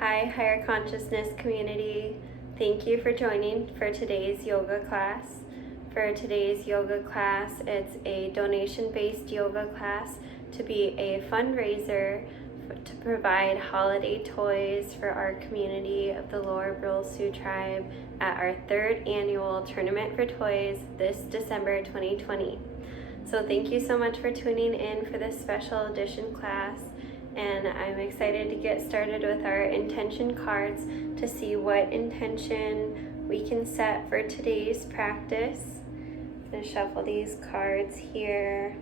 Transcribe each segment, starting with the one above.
Hi, Higher Consciousness community. Thank you for joining for today's yoga class. For today's yoga class, it's a donation-based yoga class to be a fundraiser to provide holiday toys for our community of the Lower Brule Sioux Tribe at our 3rd annual Tournament for Toys this December 2020. So thank you so much for tuning in for this special edition class. And I'm excited to get started with our intention cards to see what intention we can set for today's practice. I'm going to shuffle these cards here.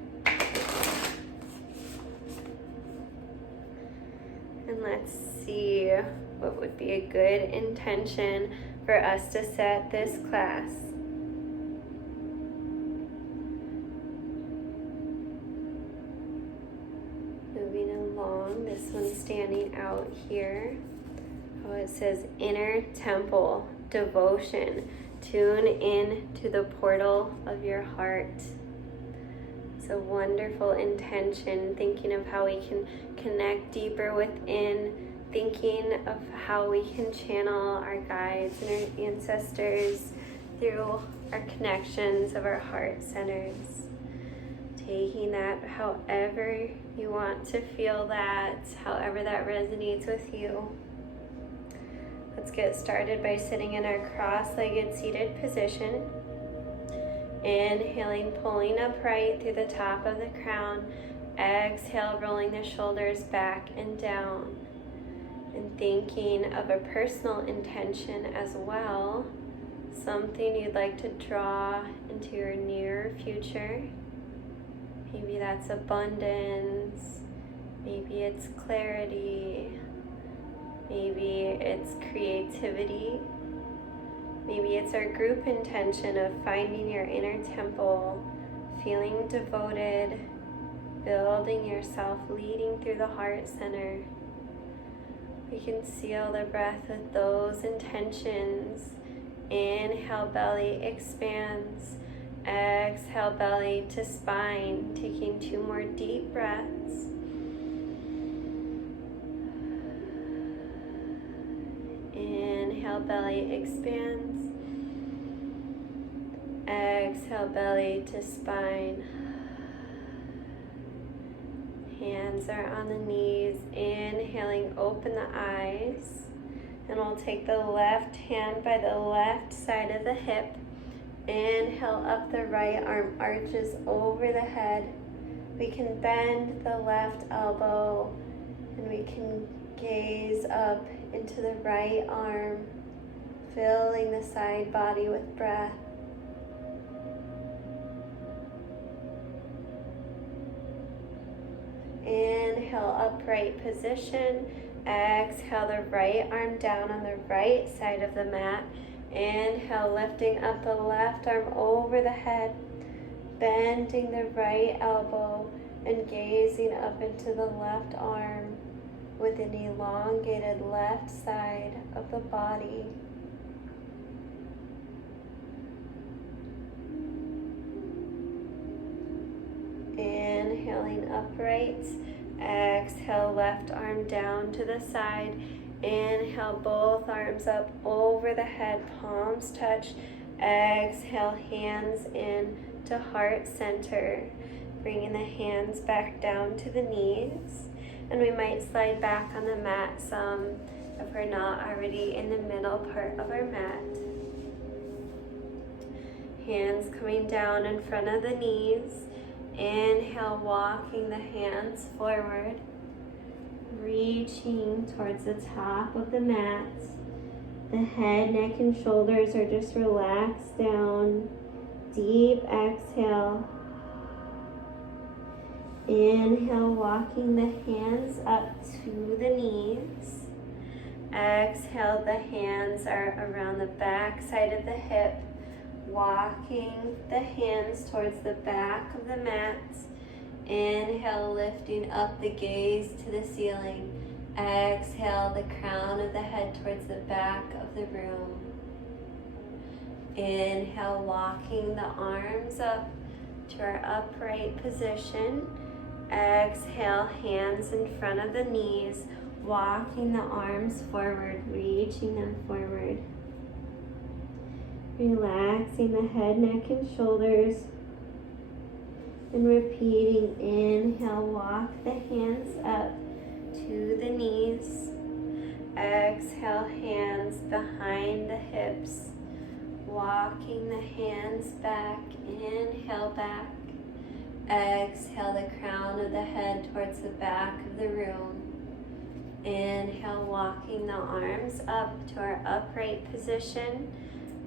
And let's see what would be a good intention for us to set this class. Moving along, this one's standing out here. Oh, it says inner temple, devotion. Tune in to the portal of your heart. It's a wonderful intention, thinking of how we can connect deeper within, thinking of how we can channel our guides and our ancestors through our connections of our heart centers. Taking that however you want to feel that, however that resonates with you. Let's get started by sitting in our cross-legged seated position. Inhaling, pulling upright through the top of the crown. Exhale, rolling the shoulders back and down. And thinking of a personal intention as well. Something you'd like to draw into your near future. Maybe that's abundance, maybe it's clarity, maybe it's creativity, maybe it's our group intention of finding your inner temple, feeling devoted, building yourself, leading through the heart center. We can seal the breath with those intentions. Inhale, belly expands. Exhale, belly to spine, taking 2 more deep breaths. Inhale, belly expands. Exhale, belly to spine. Hands are on the knees. Inhaling, open the eyes. And we'll take the left hand by the left side of the hip. Inhale, up the right arm arches over the head. We can bend the left elbow and we can gaze up into the right arm, filling the side body with breath. Inhale, upright position. Exhale, the right arm down on the right side of the mat. Inhale, lifting up the left arm over the head, bending the right elbow and gazing up into the left arm with an elongated left side of the body. Inhaling upright. Exhale, left arm down to the side. Inhale, both arms up over the head, palms touch. Exhale, hands in to heart center. Bringing the hands back down to the knees. And we might slide back on the mat some if we're not already in the middle part of our mat. Hands coming down in front of the knees. Inhale, walking the hands forward. Reaching towards the top of the mat. The head, neck, and shoulders are just relaxed down. Deep exhale. Inhale, walking the hands up to the knees. Exhale, the hands are around the back side of the hip. Walking the hands towards the back of the mat. Inhale, lifting up the gaze to the ceiling. Exhale, the crown of the head towards the back of the room. Inhale, walking the arms up to our upright position. Exhale, hands in front of the knees, walking the arms forward, reaching them forward. Relaxing the head, neck, and shoulders. And repeating, inhale, walk the hands up to the knees. Exhale, hands behind the hips. Walking the hands back, inhale back. Exhale the crown of the head towards the back of the room. Inhale, walking the arms up to our upright position.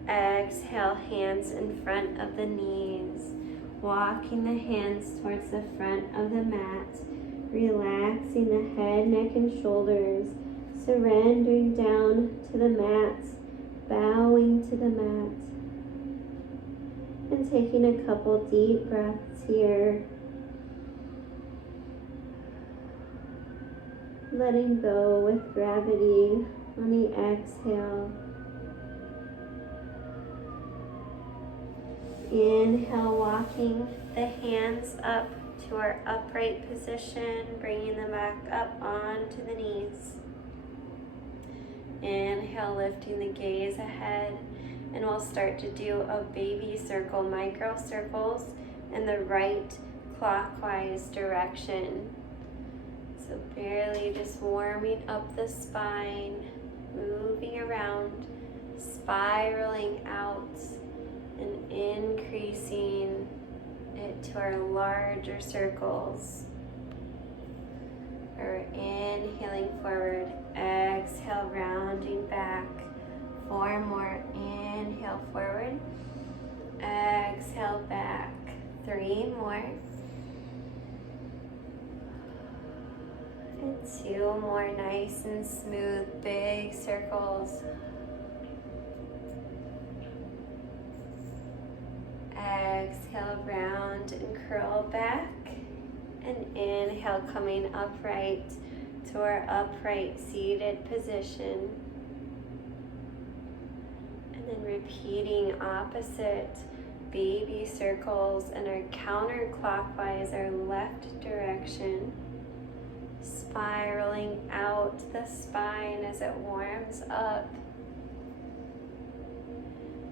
Exhale, hands in front of the knees. Walking the hands towards the front of the mat. Relaxing the head, neck, and shoulders. Surrendering down to the mat. Bowing to the mat. And taking a couple deep breaths here. Letting go with gravity on the exhale. Inhale, walking the hands up to our upright position, bringing them back up onto the knees. Inhale, lifting the gaze ahead, and we'll start to do a baby circle, micro circles in the right clockwise direction. So barely just warming up the spine, moving around, spiraling out, and increasing it to our larger circles. We're inhaling forward, exhale, rounding back. 4 more, inhale forward, exhale back. 3 more. And 2 more, nice and smooth, big circles. Exhale, round and curl back. And inhale, coming upright to our upright seated position. And then repeating opposite baby circles in our counterclockwise, our left direction. Spiraling out the spine as it warms up.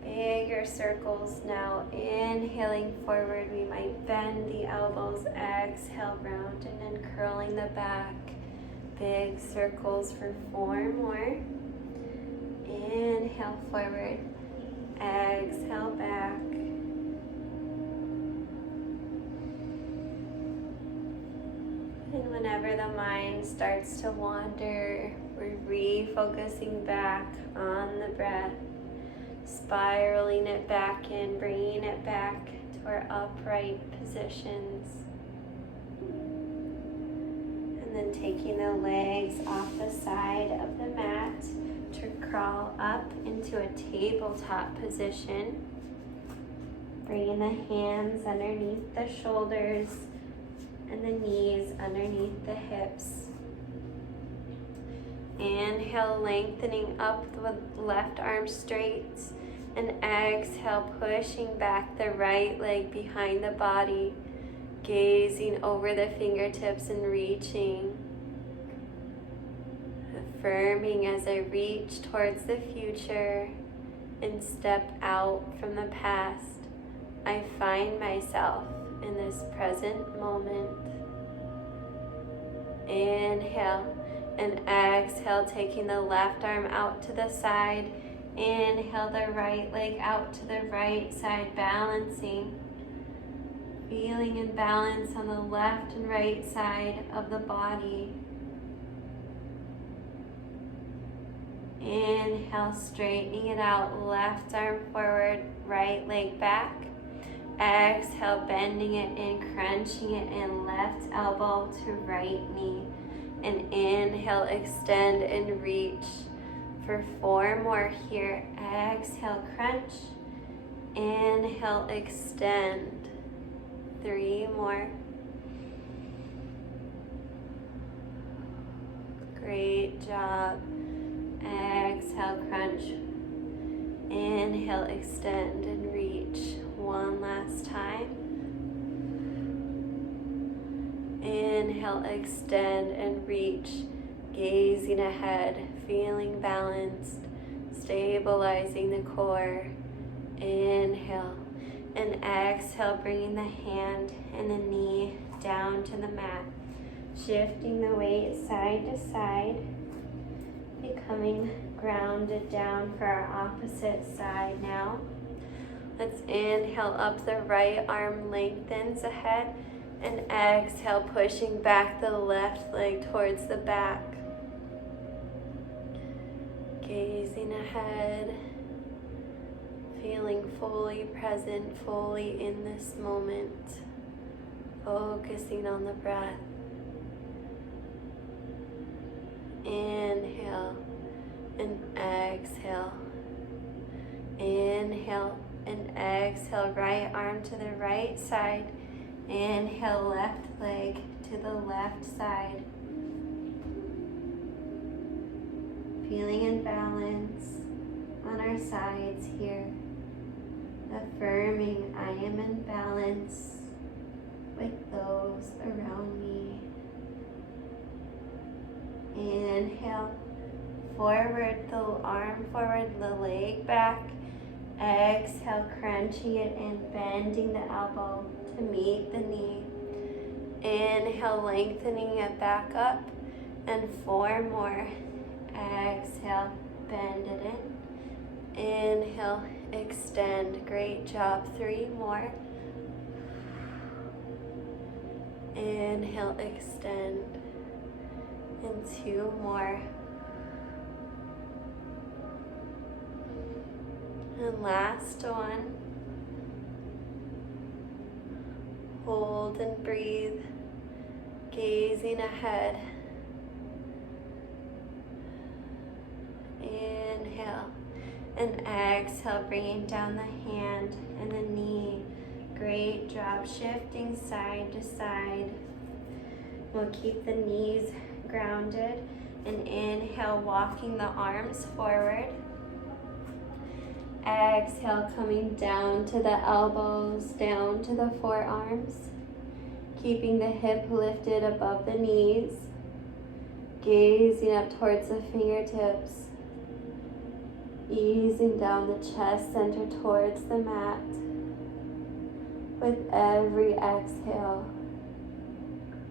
Bigger circles now. Inhaling forward, we might bend the elbows. Exhale, rounding and curling the back. Big circles for 4 more. Inhale forward. Exhale back. And whenever the mind starts to wander, we're refocusing back on the breath. Spiraling it back in, bringing it back to our upright positions. And then taking the legs off the side of the mat to crawl up into a tabletop position. Bringing the hands underneath the shoulders and the knees underneath the hips. Inhale, lengthening up the left arm straight. And exhale, pushing back the right leg behind the body, gazing over the fingertips and reaching. Affirming as I reach towards the future and step out from the past, I find myself in this present moment. Inhale and exhale, taking the left arm out to the side. Inhale the right leg out to the right side, balancing. Feeling in balance on the left and right side of the body. Inhale, straightening it out, left arm forward, right leg back. Exhale, bending it in, crunching it in, left elbow to right knee. And inhale, extend and reach. For 4 more here. Exhale, crunch. Inhale, extend. 3 more. Great job. Exhale, crunch. Inhale, extend and reach. 1 last time. Inhale, extend and reach. Gazing ahead, feeling balanced, stabilizing the core. Inhale. And exhale, bringing the hand and the knee down to the mat. Shifting the weight side to side. Becoming grounded down for our opposite side now. Let's inhale up, the right arm lengthens ahead. And exhale, pushing back the left leg towards the back. Gazing ahead. Feeling fully present, fully in this moment. Focusing on the breath. Inhale and exhale. Inhale and exhale. Right arm to the right side. Inhale, left leg to the left side. Feeling in balance on our sides here. Affirming I am in balance with those around me. Inhale, forward the arm forward, the leg back. Exhale, crunching it in, bending the elbow to meet the knee. Inhale, lengthening it back up. And 4 more. Exhale, bend it in. Inhale, extend. Great job. 3 more. Inhale, extend. And 2 more. And last one. Hold and breathe. Gazing ahead. Inhale. And exhale, bringing down the hand and the knee. Great job. Shifting side to side. We'll keep the knees grounded. And inhale, walking the arms forward. Exhale, coming down to the elbows, down to the forearms. Keeping the hip lifted above the knees. Gazing up towards the fingertips. Easing down the chest center towards the mat. With every exhale,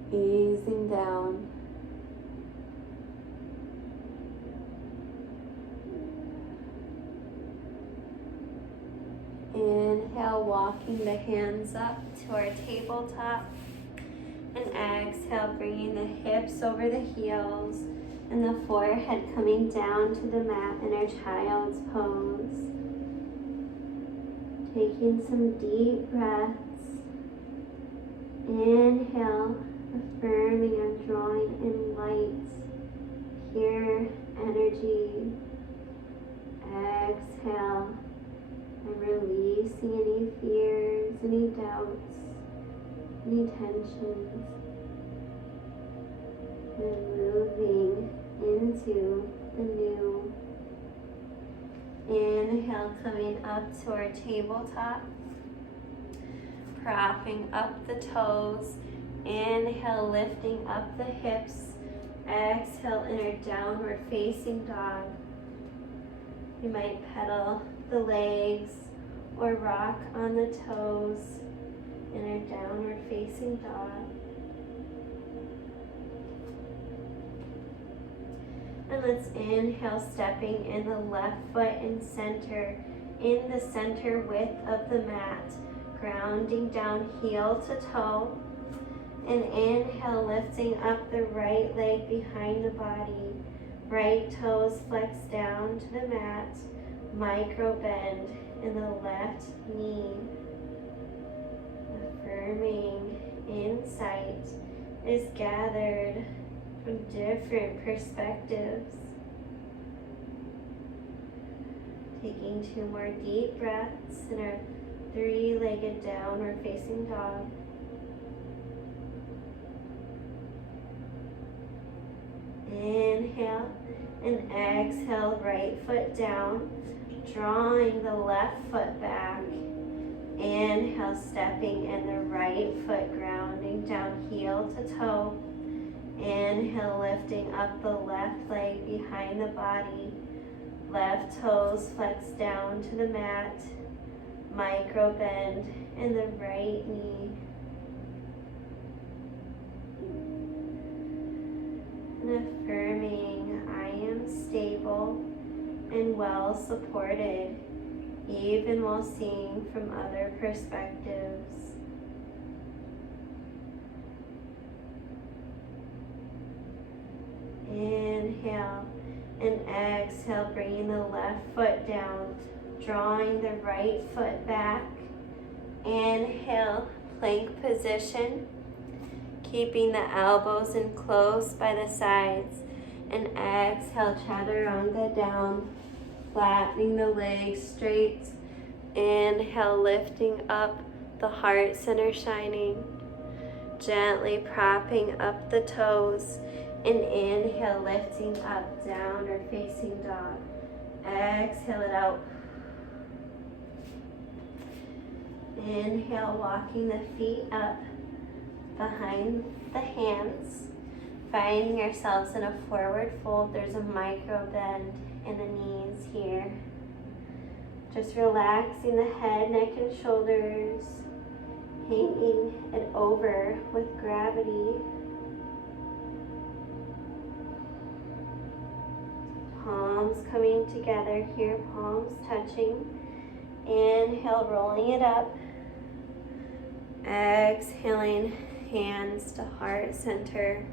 easing down. Inhale, walking the hands up to our tabletop. And exhale, bringing the hips over the heels and the forehead coming down to the mat in our child's pose. Taking some deep breaths. Inhale, affirming and drawing in light, pure energy. Exhale. And releasing any fears, any doubts, any tensions, and moving into the new. Inhale, coming up to our tabletop, propping up the toes. Inhale, lifting up the hips. Exhale, in our downward facing dog. You might pedal the legs or rock on the toes in our downward facing dog. And let's inhale, stepping in the left foot in the center width of the mat, grounding down heel to toe. And inhale, lifting up the right leg behind the body. Right toes flex down to the mat. Micro bend in the left knee. Affirming insight is gathered from different perspectives. Taking 2 more deep breaths in our 3-legged downward facing dog. Inhale and exhale, right foot down, drawing the left foot back. Inhale, stepping in the right foot, grounding down heel to toe. Inhale, lifting up the left leg behind the body. Left toes flex down to the mat. Micro bend in the right knee. And affirming, I am stable and well supported, even while seeing from other perspectives. Inhale and exhale, bringing the left foot down, drawing the right foot back. Inhale, plank position, keeping the elbows in close by the sides. And exhale, chaturanga down, flattening the legs straight. Inhale, lifting up the heart center shining, gently propping up the toes. And inhale, lifting up, downward facing dog. Exhale it out. Inhale, walking the feet up behind the hands. Finding ourselves in a forward fold. There's a micro bend in the knees here. Just relaxing the head, neck, and shoulders. Hanging it over with gravity. Palms coming together here, palms touching. Inhale, rolling it up. Exhaling, hands to heart center.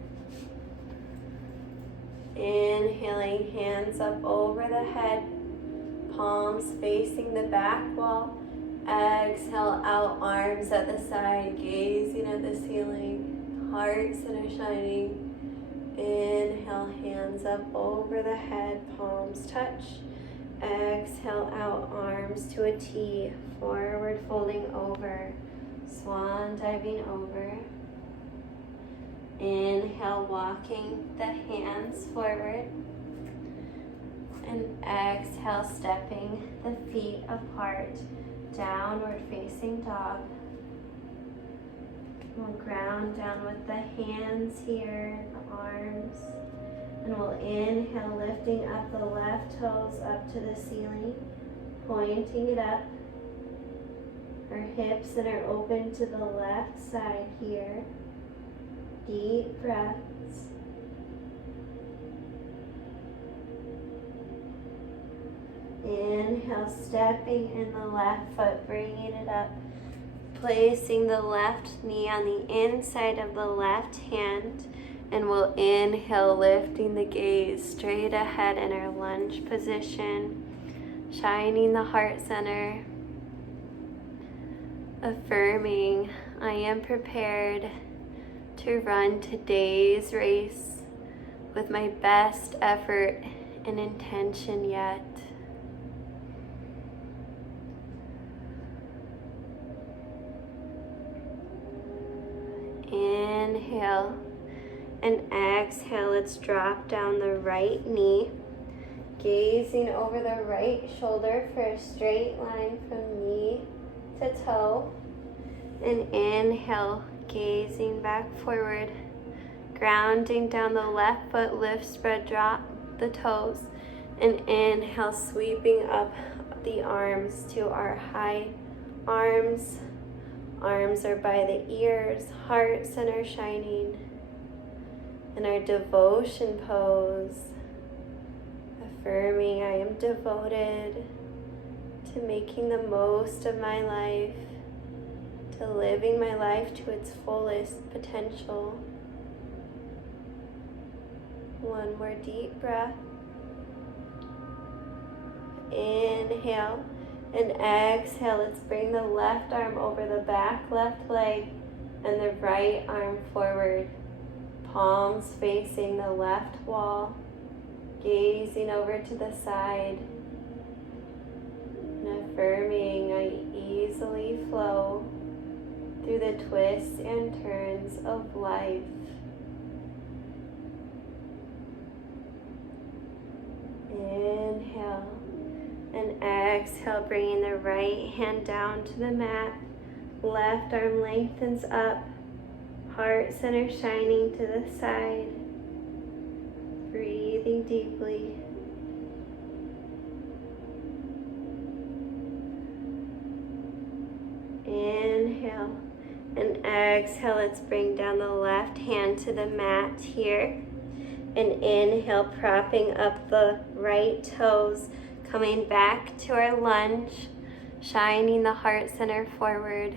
Inhaling, hands up over the head, palms facing the back wall. Exhale, out, arms at the side, gazing at the ceiling, heart center shining. Inhale, hands up over the head, palms touch. Exhale, out, arms to a T, forward folding over, swan diving over. Inhale, walking the hands forward. And exhale, stepping the feet apart, downward facing dog. We'll ground down with the hands here, the arms. And we'll inhale, lifting up the left toes up to the ceiling, pointing it up. Our hips that are open to the left side here. Deep breaths. Inhale, stepping in the left foot, bringing it up. Placing the left knee on the inside of the left hand. And we'll inhale, lifting the gaze straight ahead in our lunge position. Shining the heart center. Affirming, I am prepared to run today's race with my best effort and intention yet. Inhale and exhale. Let's drop down the right knee, gazing over the right shoulder for a straight line from knee to toe. And inhale, gazing back forward, grounding down the left foot, lift, spread, drop the toes. And inhale, sweeping up the arms to our high arms. Arms are by the ears, heart center shining. In our devotion pose, affirming I am devoted to making the most of my life, to living my life to its fullest potential. One more deep breath. Inhale and exhale. Let's bring the left arm over the back left leg and the right arm forward. Palms facing the left wall, gazing over to the side. And affirming I easily flow through the twists and turns of life. Inhale and exhale, bringing the right hand down to the mat. Left arm lengthens up, heart center shining to the side. Breathing deeply. Inhale and exhale. Let's bring down the left hand to the mat here. And inhale, propping up the right toes, coming back to our lunge, shining the heart center forward.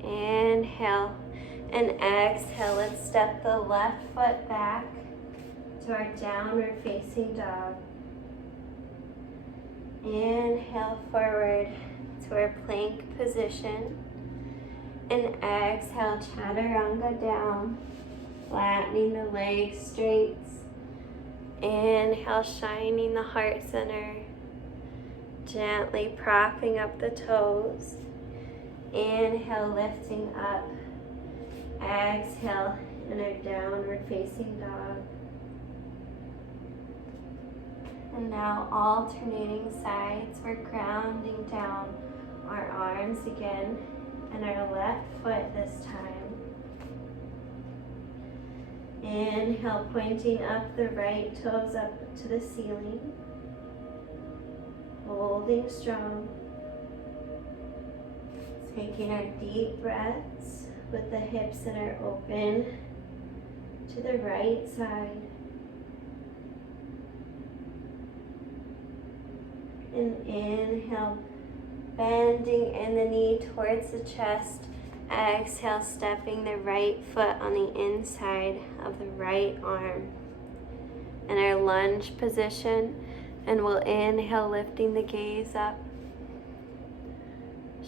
Inhale and exhale. Let's step the left foot back to our downward facing dog. Inhale forward to our plank position. And exhale, chaturanga down, flattening the legs straight. Inhale, shining the heart center, gently propping up the toes. Inhale, lifting up. Exhale, in our downward facing dog. And now alternating sides, we're grounding down our arms again and our left foot this time. Inhale, pointing up the right toes up to the ceiling. Holding strong. Taking our deep breaths with the hips that are open to the right side. And inhale, bending in the knee towards the chest. Exhale, stepping the right foot on the inside of the right arm. In our lunge position, and we'll inhale, lifting the gaze up,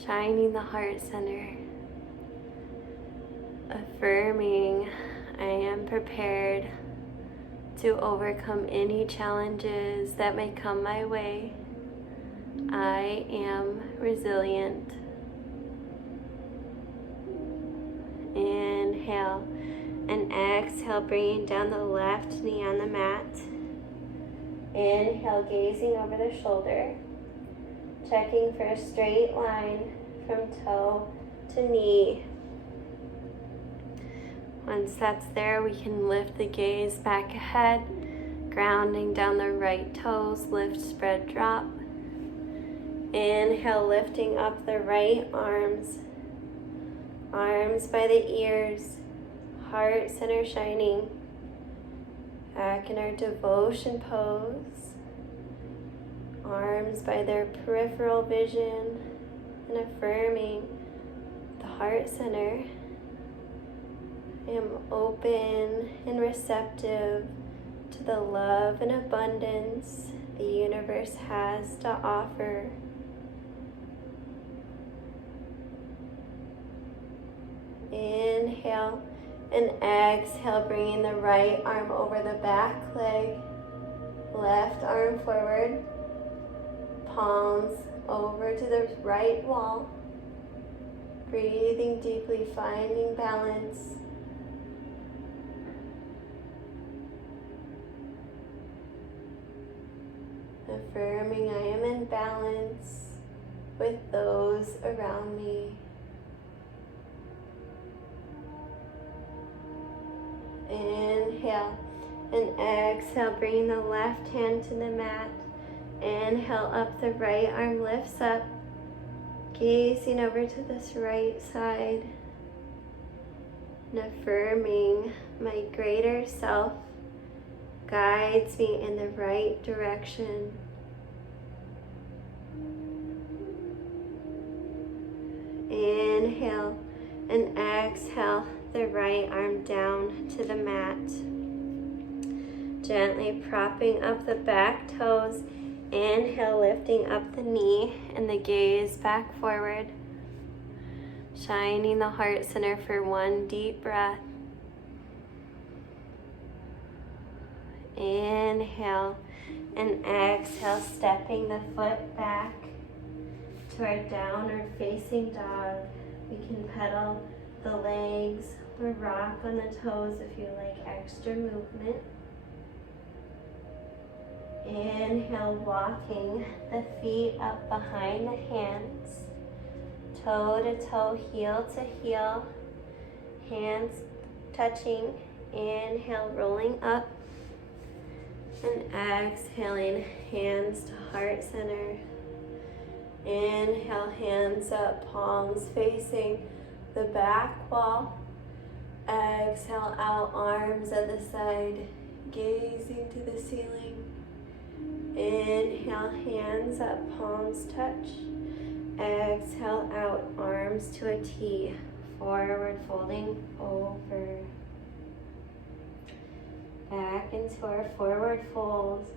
shining the heart center, affirming, I am prepared to overcome any challenges that may come my way. I am resilient. Inhale and exhale, bringing down the left knee on the mat. Inhale, gazing over the shoulder, checking for a straight line from toe to knee. Once that's there, we can lift the gaze back ahead, grounding down the right toes, lift, spread, drop. Inhale, lifting up the right arms, arms by the ears, heart center shining. Back in our devotion pose, arms by their peripheral vision, and affirming the heart center. I am open and receptive to the love and abundance the universe has to offer. Inhale and exhale, bringing the right arm over the back leg, left arm forward, palms over to the right wall. Breathing deeply, finding balance. Affirming I am in balance with those around me. Inhale and exhale, bringing the left hand to the mat. Inhale up, the right arm lifts up, gazing over to this right side. And affirming my greater self guides me in the right direction. Inhale and exhale, the right arm down to the mat. Gently propping up the back toes. Inhale, lifting up the knee and the gaze back forward. Shining the heart center for one deep breath. Inhale and exhale, stepping the foot back to our downward facing dog. We can pedal the legs or rock on the toes if you like extra movement. Inhale, walking the feet up behind the hands, toe to toe, heel to heel, hands touching. Inhale, rolling up. And exhaling, hands to heart center. Inhale, hands up, palms facing the back wall. Exhale out, arms at the side, gazing to the ceiling. Inhale, hands up, palms touch. Exhale out, arms to a T, forward folding over. Back into our forward folds,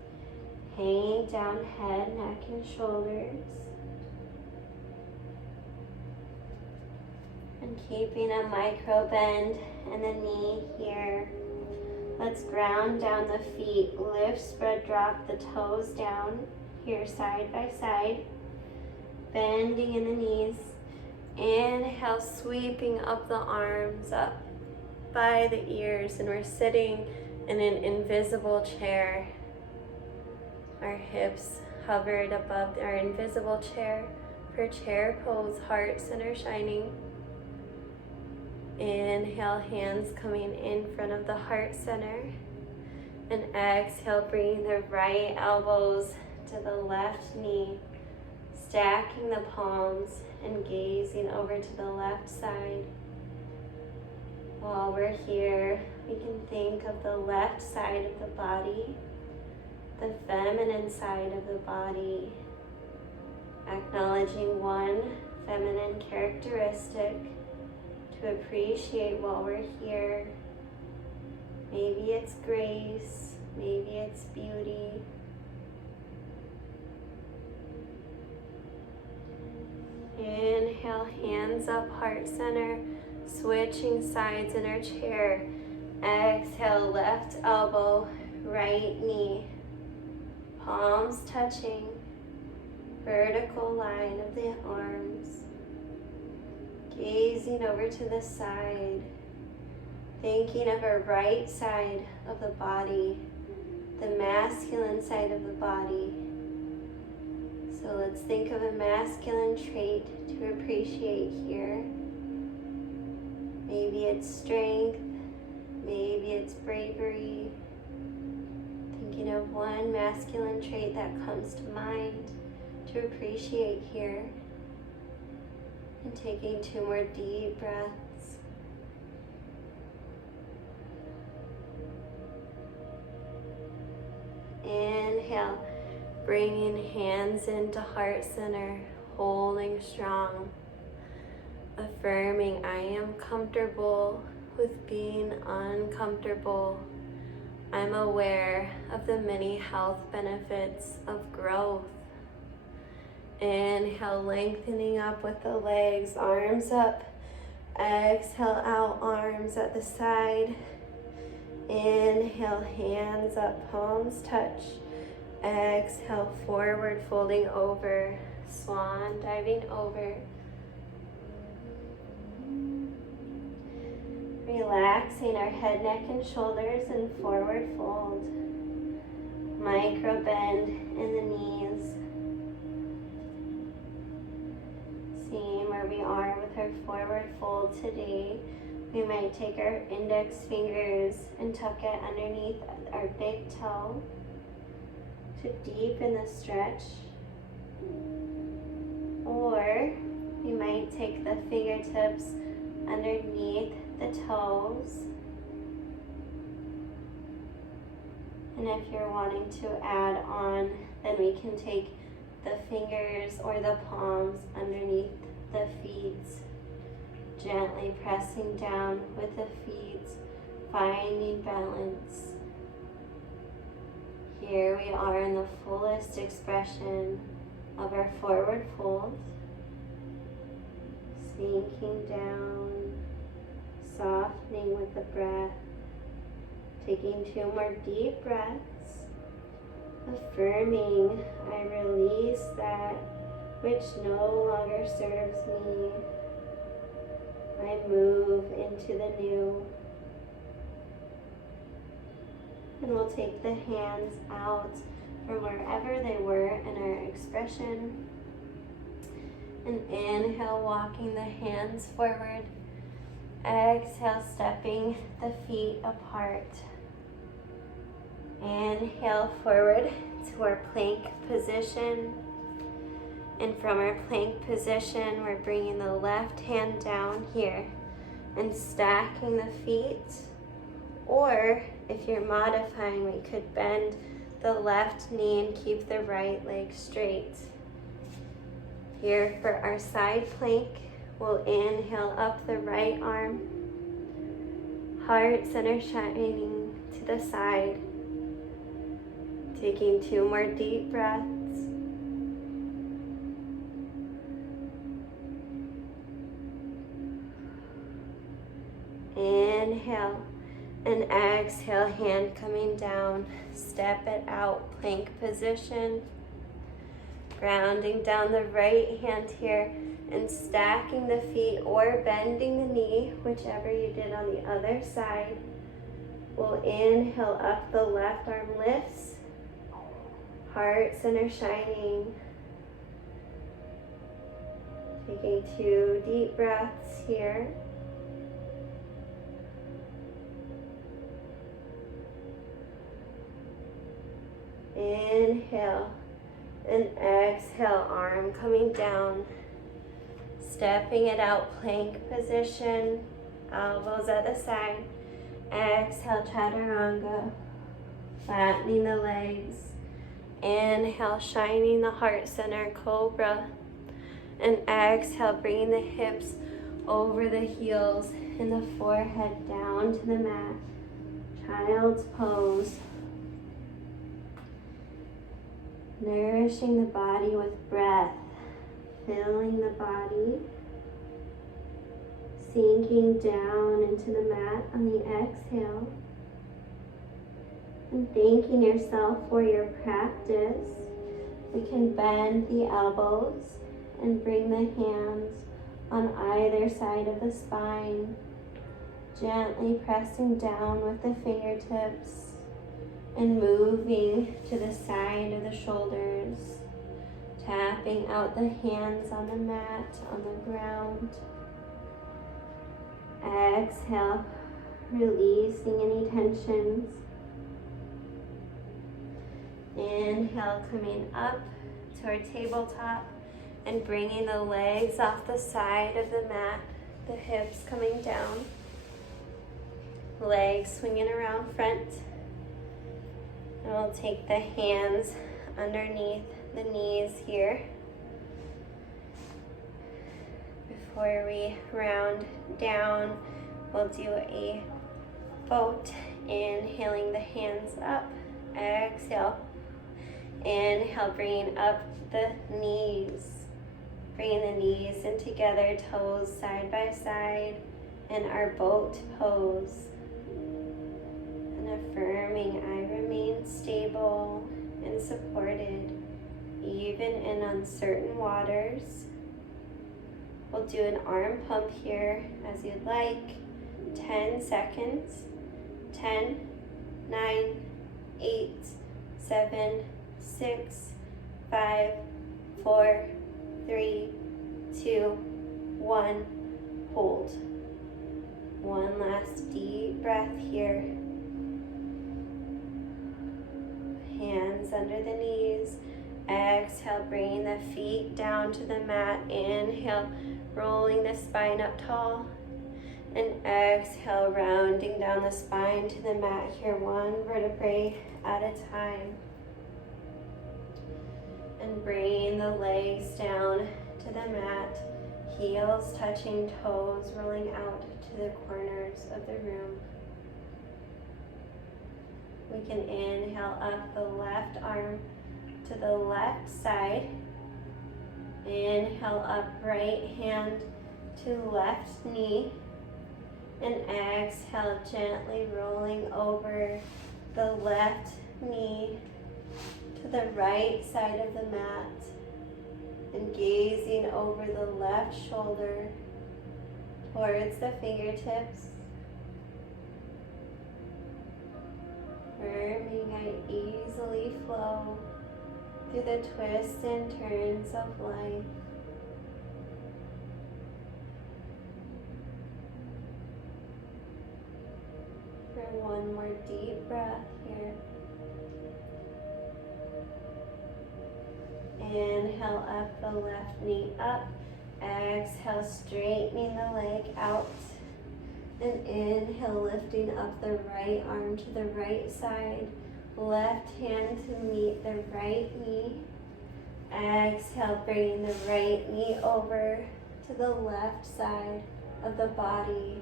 hanging down head, neck, and shoulders. And keeping a micro bend in the knee here. Let's ground down the feet, lift, spread, drop the toes down here side by side. Bending in the knees. Inhale, sweeping up the arms up by the ears, and we're sitting in an invisible chair. Our hips hovered above our invisible chair for chair pose, heart center shining. Inhale, hands coming in front of the heart center. And exhale, bringing the right elbows to the left knee, stacking the palms and gazing over to the left side. While we're here, we can think of the left side of the body, the feminine side of the body, acknowledging one feminine characteristic to appreciate while we're here. Maybe it's grace, maybe it's beauty. Inhale, hands up, heart center, switching sides in our chair. Exhale, left elbow, right knee, palms touching, vertical line of the arms. Gazing over to the side, thinking of our right side of the body, the masculine side of the body. So let's think of a masculine trait to appreciate here. Maybe it's strength, maybe it's bravery. Thinking of one masculine trait that comes to mind to appreciate here. And taking 2 more deep breaths. Inhale, bringing hands into heart center, holding strong. Affirming, I am comfortable with being uncomfortable. I'm aware of the many health benefits of growth. Inhale, lengthening up with the legs, arms up. Exhale out, arms at the side. Inhale, hands up, palms touch. Exhale, forward folding over, swan diving over. Relaxing our head, neck, and shoulders and forward fold. Micro bend in the knees. Seeing where we are with our forward fold today, we might take our index fingers and tuck it underneath our big toe to deepen the stretch. Or we might take the fingertips underneath the toes. And if you're wanting to add on, then we can take the fingers or the palms underneath the feet, gently pressing down with the feet, finding balance. Here we are in the fullest expression of our forward fold, sinking down, softening with the breath, taking 2 more deep breaths. Affirming, I release that which no longer serves me. I move into the new. And we'll take the hands out from wherever they were in our expression. And inhale, walking the hands forward. Exhale, stepping the feet apart. Inhale forward to our plank position. And from our plank position, we're bringing the left hand down here and stacking the feet. Or if you're modifying, we could bend the left knee and keep the right leg straight. Here for our side plank, we'll inhale up the right arm, heart center shining to the side. Taking 2 more deep breaths. Inhale and exhale, hand coming down. Step it out, plank position. Grounding down the right hand here and stacking the feet or bending the knee, whichever you did on the other side. We'll inhale up, the left arm lifts. Heart center shining. Taking 2 deep breaths here. Inhale and exhale, arm coming down. Stepping it out, plank position, elbows at the side. Exhale, chaturanga, flattening the legs. Inhale, shining the heart center, cobra. And exhale, bringing the hips over the heels and the forehead down to the mat. Child's pose. Nourishing the body with breath, filling the body, sinking down into the mat on the exhale, and thanking yourself for your practice. We can bend the elbows and bring the hands on either side of the spine, gently pressing down with the fingertips and moving to the side of the shoulders, tapping out the hands on the mat, on the ground. Exhale, releasing any tensions. Inhale, coming up to our tabletop and bringing the legs off the side of the mat, the hips coming down, legs swinging around front. And we'll take the hands underneath the knees here. Before we round down, we'll do a boat, inhaling the hands up, exhale. Inhale, bringing up the knees. Bringing the knees in together, toes side by side, in our boat pose. Affirming I remain stable and supported even in uncertain waters. We'll do an arm pump here as you'd like. 10 seconds. 10, 9, 8, 7, 6, 5, 4, 3, 2, 1. Hold. One last deep breath here. Hands under the knees. Exhale, bringing the feet down to the mat. Inhale, rolling the spine up tall. And exhale, rounding down the spine to the mat here, 1 vertebrae at a time. And bringing the legs down to the mat, heels touching toes, rolling out to the corners of the room. We can inhale up the left arm to the left side. Inhale up, right hand to left knee. And exhale, gently rolling over the left knee to the right side of the mat. And gazing over the left shoulder towards the fingertips. Affirming I easily flow through the twists and turns of life. One more deep breath here. Inhale up the left knee up. Exhale, straightening the leg out. And inhale, lifting up the right arm to the right side. Left hand to meet the right knee. Exhale, bringing the right knee over to the left side of the body.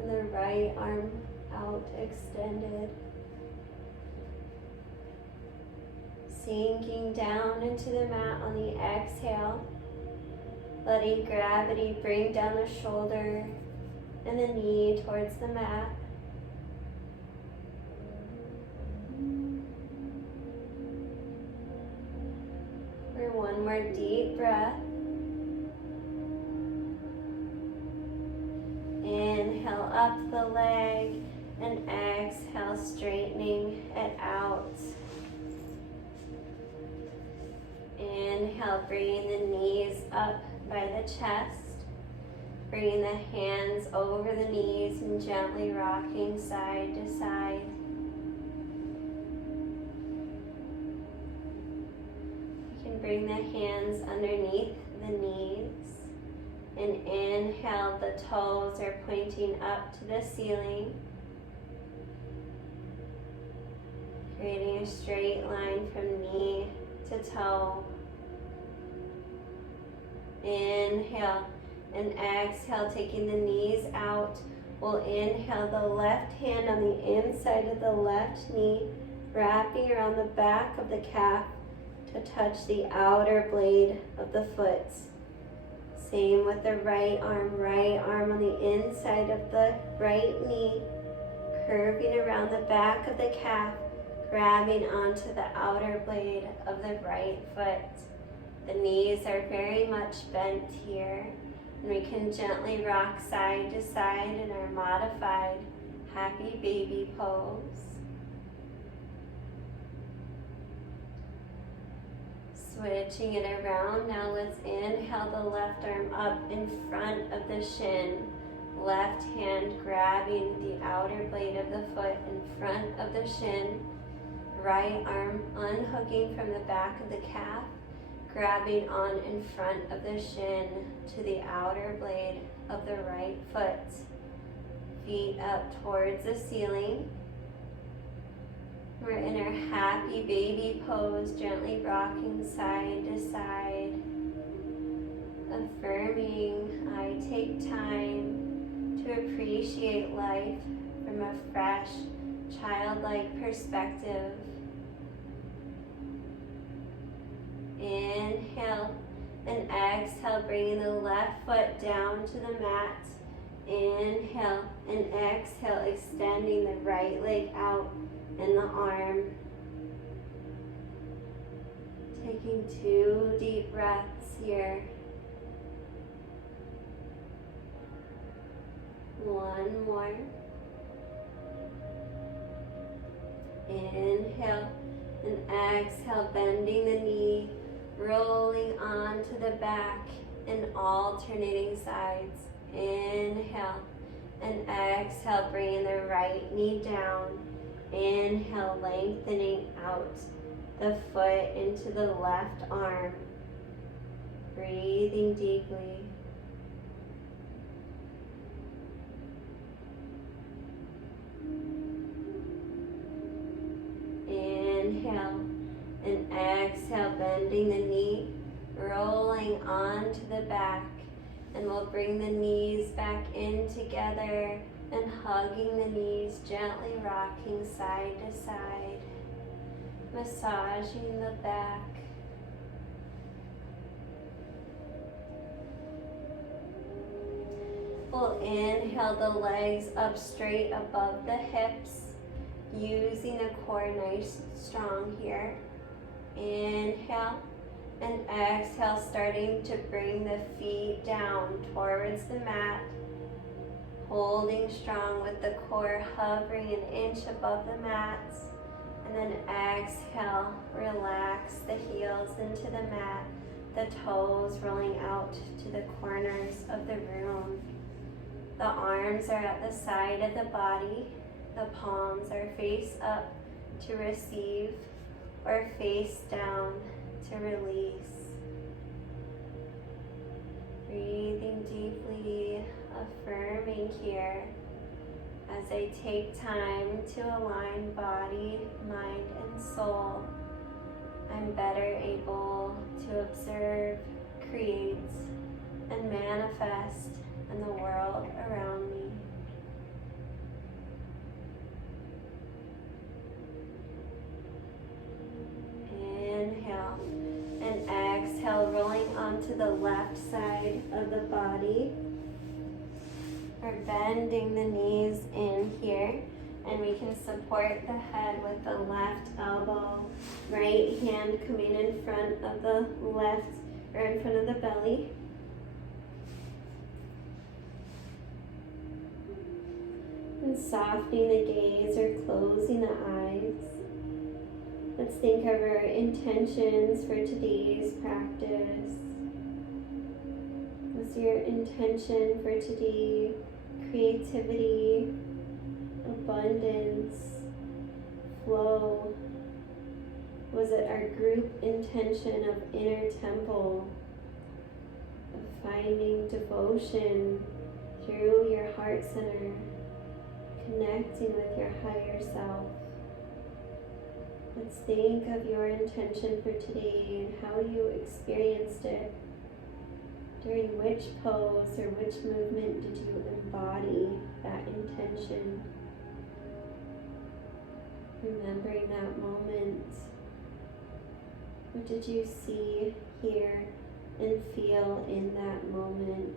And the right arm out, extended. Sinking down into the mat on the exhale. Letting gravity bring down the shoulder and the knee towards the mat. For one more deep breath. Inhale up the leg and exhale, straightening it out. Inhale, bringing the knees up by the chest. Bringing the hands over the knees and gently rocking side to side. You can bring the hands underneath the knees. And inhale, the toes are pointing up to the ceiling. Creating a straight line from knee to toe. Inhale and exhale, taking the knees out. We'll inhale the left hand on the inside of the left knee, wrapping around the back of the calf to touch the outer blade of the foot. Same with the right arm on the inside of the right knee, curving around the back of the calf, grabbing onto the outer blade of the right foot. The knees are very much bent here, and we can gently rock side to side in our modified happy baby pose. Switching it around, now let's inhale the left arm up in front of the shin. Left hand grabbing the outer blade of the foot in front of the shin. Right arm unhooking from the back of the calf, grabbing on in front of the shin to the outer blade of the right foot. Feet up towards the ceiling. We're in our happy baby pose, gently rocking side to side. Affirming, I take time to appreciate life from a fresh, childlike perspective. Inhale and exhale, bringing the left foot down to the mat. Inhale and exhale, extending the right leg out and the arm. Taking 2 deep breaths here. 1 more. Inhale and exhale, bending the knee, rolling onto the back and alternating sides. Inhale and exhale, bringing the right knee down. Inhale, lengthening out the foot into the left arm. Breathing deeply. Inhale and exhale, bending the knee, rolling onto the back. And we'll bring the knees back in together and hugging the knees, gently rocking side to side, massaging the back. We'll inhale the legs up straight above the hips, using the core nice strong here. Inhale and exhale, starting to bring the feet down towards the mat. Holding strong with the core hovering an inch above the mat. And then exhale, relax the heels into the mat, the toes rolling out to the corners of the room. The arms are at the side of the body, The palms are face up to receive or face down to release. Breathing deeply, affirming here as I take time to align body, mind, and soul. I'm better able to observe, create, and manifest in the world around me. Inhale and exhale, rolling onto the left side of the body. We're bending the knees in here, and we can support the head with the left elbow, right hand coming in front of the left, or in front of the belly. And softening the gaze or closing the eyes. Let's think of our intentions for today's practice. What's your intention for today? Creativity, abundance, flow. Was it our group intention of inner temple, of finding devotion through your heart center, connecting with your higher self? Let's think of your intention for today and how you experienced it. During which pose or which movement did you embody that intention? Remembering that moment. What did you see, hear, and feel in that moment?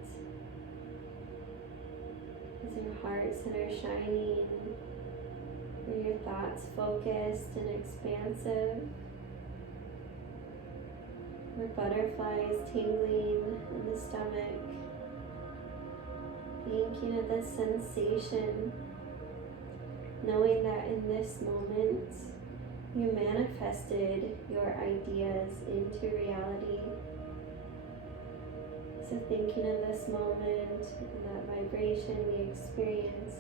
Is your heart center shining? Are your thoughts focused and expansive? Were butterflies tingling in the stomach? Thinking of the sensation, knowing that in this moment you manifested your ideas into reality. So thinking of this moment and that vibration we experience,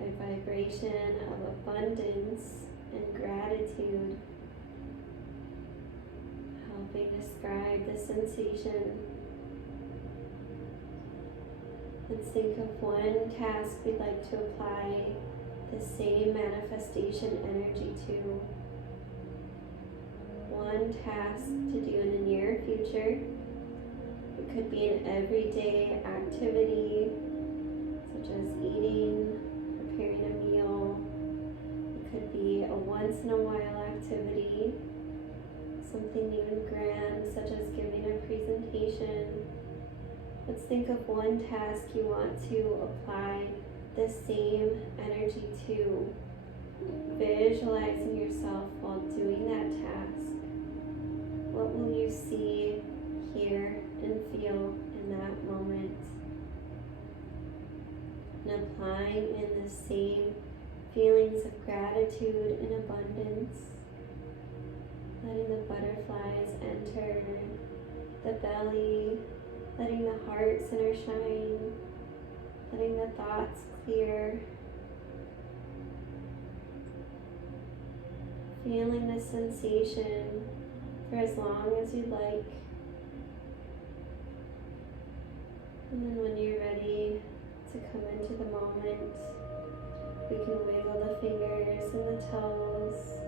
a vibration of abundance and gratitude, helping describe the sensation. Let's think of one task we'd like to apply the same manifestation energy to. One task to do in the near future. It could be an everyday activity, such as eating, preparing a meal. It could be a once in a while activity, something new and grand, such as giving a presentation. Let's think of one task you want to apply the same energy to. Visualizing yourself while doing that task. What will you see, hear, and feel in that moment? And applying in the same feelings of gratitude and abundance. Letting the butterflies enter the belly, letting the heart center shine, letting the thoughts clear, feeling the sensation for as long as you'd like. And then when you're ready to come into the moment, we can wiggle the fingers and the toes.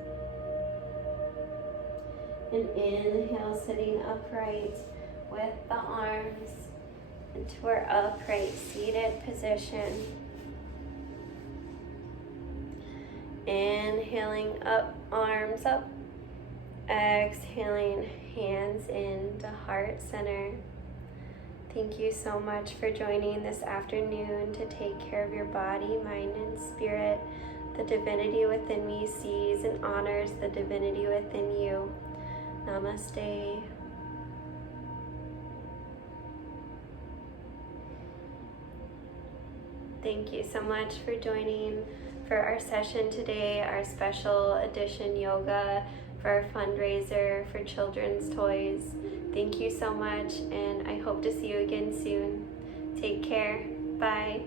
And inhale, sitting upright with the arms into our upright seated position. Inhaling up, arms up. Exhaling, hands into heart center. Thank you so much for joining this afternoon to take care of your body, mind, and spirit. The divinity within me sees and honors the divinity within you. Namaste. Thank you so much for joining for our session today, our special edition yoga for our fundraiser for children's toys. Thank you so much, and I hope to see you again soon. Take care. Bye.